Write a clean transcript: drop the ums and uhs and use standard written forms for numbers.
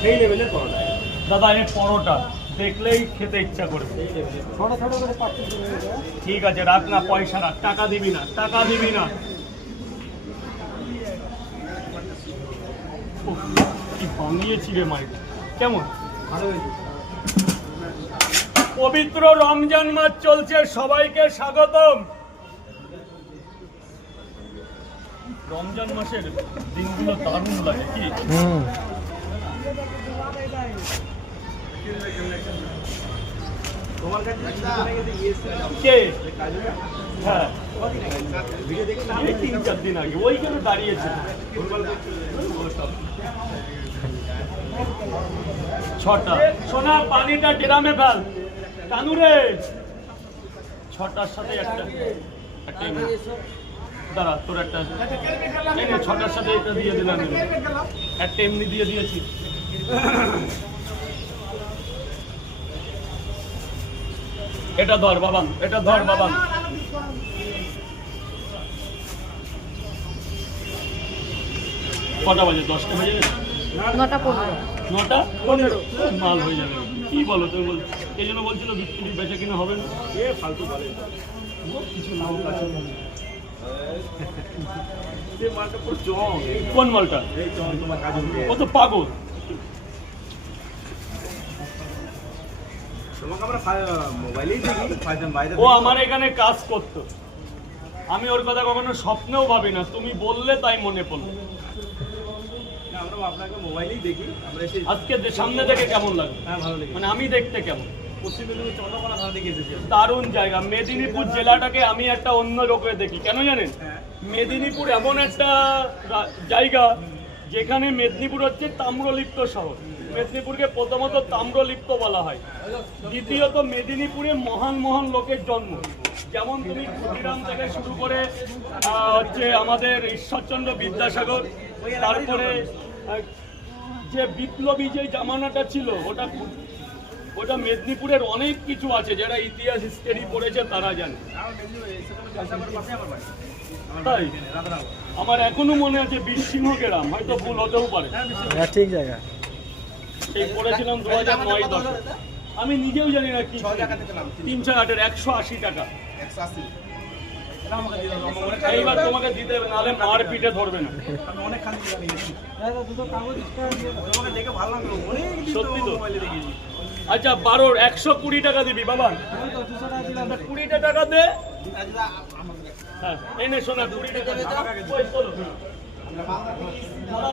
সেই লেভেলের পরোটা দাদা এই পরোটা দেখলেই খেতে ইচ্ছা করবে। ছোট ছোট করে পাচ্ছি। ঠিক আছে রাখ না, পয়সা রাখ, টাকা দিবি না, টাকা দিবি না। উফ, কি বানিয়েছি রে মাইক, কেমন ভালো হয়েছে। পবিত্র রমজান মাস চলছে, সবাইকে স্বাগতম। রমজান মাসের দিনগুলো দারুণ লাগে কি? তোমার কাছে কে? হ্যাঁ এই 3-4 দিন আগে ওইখানে দাঁড়িয়েছে। ছটা সোনা পানিটা ড্রামে ফেল কানু রে। ছটার সাথে একটা দাঁড়া, তোর একটা ছটার সাথে এটা দিয়ে দিলাম, একটা এমনি দিয়ে দিয়েছি। এটা ধর বাবান, এটা ধর বাবান। কটা বাজে? 10টা বাজে না? 9টা 15 মাল হয়ে যাবে। কি বলো তুমি? বল এই জন্য বলছিল বিক্রি বেচা কিনা হবে না। এ ফালতু বলে কিছু নাও কাছে। এই মালটা পুরো জং। কোন মালটা? এই জং তোমার কাজ হবে। ও তো পাগল। তোমাকে আমরা মোবাইলেই দেখি, বাইরে ও আমার এখানে কাজ করতো, আমি ওর কথা কখনো স্বপ্নেও ভাবি না, তুমি বললে তাই মনে পড়লো। আমরা আপনাকে মোবাইলেই দেখি। আমরা এসে আজকে সামনে থেকে কেমন লাগে? হ্যাঁ ভালো লেগেছে। মানে আমি দেখতে কেমন? পশ্চিম মেদিনীপুর চন্দ্রকোনা থানা থেকে এসেছি। দারুণ জায়গা। মেদিনীপুর জেলাটাকে আমি একটা অন্য রূপে দেখি, কেন জানেন? মেদিনীপুর এমন একটা জায়গা যেখানে মেদিনীপুর হচ্ছে তাম্রলিপ্ত শহর। মেদিনীপুরকে প্রথমত তাম্রলিপ্ত বলা হয়, দ্বিতীয়ত মেদিনীপুরে মহান মহান লোকের জন্ম। যেমন তুমি ক্ষুদিরাম থেকে শুরু করে হচ্ছে আমাদের ঈশ্বরচন্দ্র বিদ্যাসাগর, তারপরে যে বিপ্লবী যে জামানাটা ছিল ওটা মেদিনীপুরের অনেক কিছু আছে, যারা ইতিহাস হিস্ট্রি পড়েছে তারা জানে। তাই আমার এখনো মনে আছে বীরসিংহ গ্রাম, হয়তো ভুল হতেও পারে। ঠিক জায়গা এই পড়েছিলাম 2009-10। আমি নিজেও জানি না কি 308-এর 180 টাকা। এইবার তোমাকে দিতে হবে, নাহলে মার পিঠে ধরবে না। অনেক খান দেখে ভালো লাগলো। সত্যি তো? আচ্ছা 12 120 টাকা দিবি বাবা। 20 টাকা দে। হ্যাঁ এনে শোনা 20 টাকা।